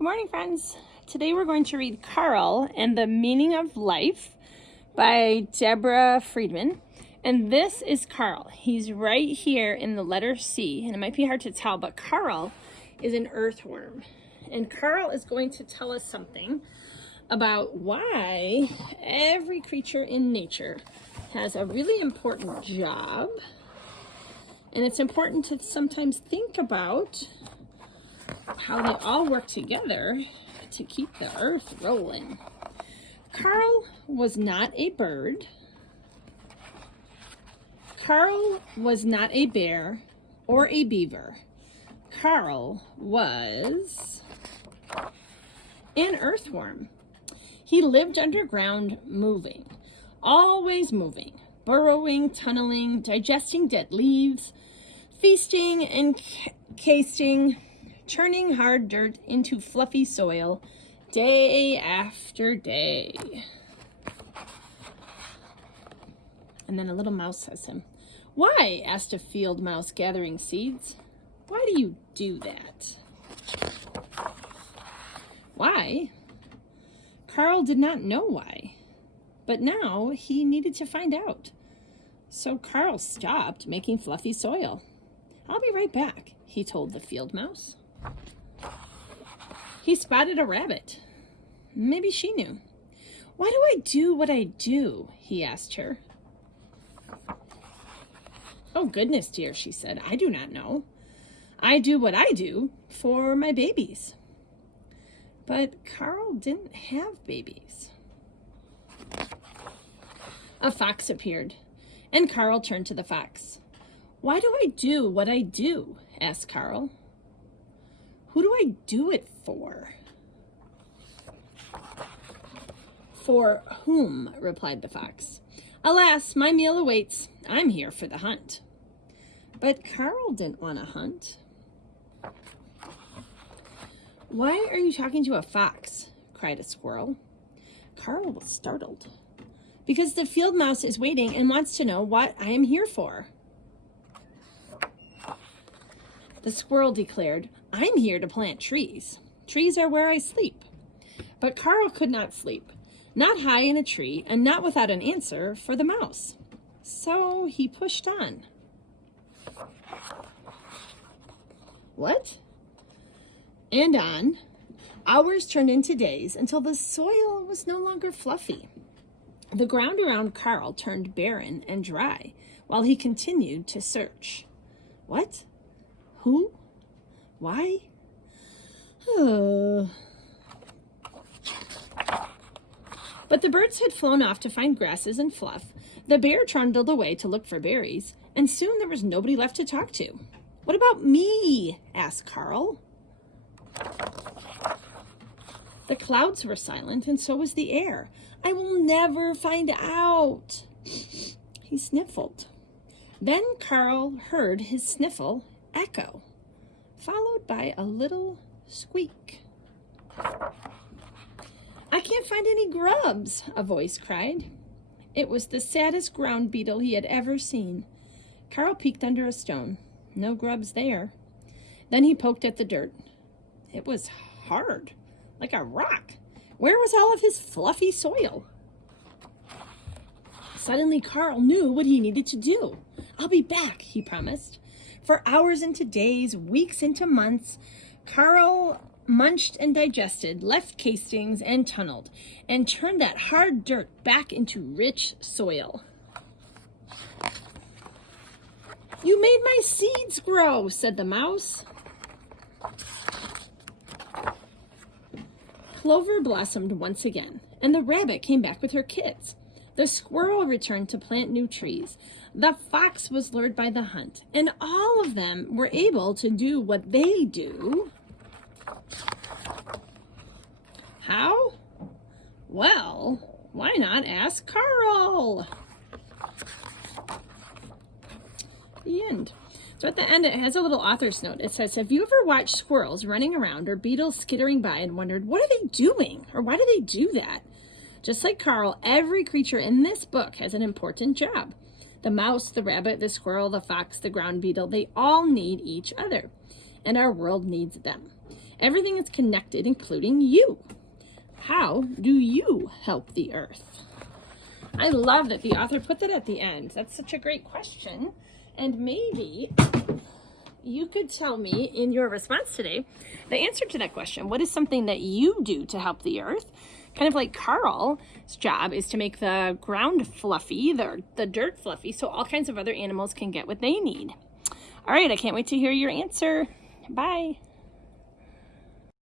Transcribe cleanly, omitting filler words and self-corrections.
Good morning, friends. Today we're going to read Carl and the Meaning of Life by Deborah Friedman. And this is Carl. He's right here in the letter C, and it might be hard to tell, but Carl is an earthworm. And Carl is going to tell us something about why every creature in nature has a really important job. And it's important to sometimes think about how they all work together to keep the earth rolling. Carl was not a bird. Carl was not a bear or a beaver. Carl was an earthworm. He lived underground, moving, always moving, burrowing, tunneling, digesting dead leaves, feasting and casting, turning hard dirt into fluffy soil day after day. And then a little mouse says to him, "Why?" asked a field mouse gathering seeds. "Why do you do that?" Why? Carl did not know why, but now he needed to find out. So Carl stopped making fluffy soil. "I'll be right back," he told the field mouse. He spotted a rabbit. Maybe she knew. "Why do I do what I do?" he asked her. "Oh, goodness, dear," she said, "I do not know. I do what I do for my babies." But Carl didn't have babies. A fox appeared, and Carl turned to the fox. "Why do I do what I do?" asked Carl. "Who do I do it for?" "For whom?" replied the fox. "Alas, my meal awaits. I'm here for the hunt." But Carl didn't want to hunt. "Why are you talking to a fox?" cried a squirrel. Carl was startled. "Because the field mouse is waiting and wants to know what I am here for." The squirrel declared, "I'm here to plant trees. Trees are where I sleep." But Carl could not sleep, not high in a tree and not without an answer for the mouse. So he pushed on. What? And on. Hours turned into days until the soil was no longer fluffy. The ground around Carl turned barren and dry while he continued to search. What? Who? Why? But the birds had flown off to find grasses and fluff. The bear trundled away to look for berries, and soon there was nobody left to talk to. "What about me?" asked Carl. The clouds were silent, and so was the air. "I will never find out." He sniffled. Then Carl heard his sniffle echo, followed by a little squeak. "I can't find any grubs," a voice cried. It was the saddest ground beetle he had ever seen. Carl peeked under a stone. No grubs there. Then he poked at the dirt. It was hard, like a rock. Where was all of his fluffy soil? Suddenly, Carl knew what he needed to do. "I'll be back," he promised. For hours into days, weeks into months, Carl munched and digested, left castings and tunneled, and turned that hard dirt back into rich soil. "You made my seeds grow," said the mouse. Clover blossomed once again, and the rabbit came back with her kids. The squirrel returned to plant new trees. The fox was lured by the hunt, and all of them were able to do what they do. How? Well, why not ask Carl? The end. So at the end, it has a little author's note. It says, "Have you ever watched squirrels running around or beetles skittering by and wondered, what are they doing? Or why do they do that?" Just like Carl, every creature in this book has an important job. The mouse, the rabbit, the squirrel, the fox, the ground beetle, they all need each other. And our world needs them. Everything is connected, including you. How do you help the earth? I love that the author put that at the end. That's such a great question. And maybe you could tell me in your response today the answer to that question. What is something that you do to help the earth? Kind of like Carl's job is to make the ground fluffy, the dirt fluffy, so all kinds of other animals can get what they need. All right, I can't wait to hear your answer. Bye.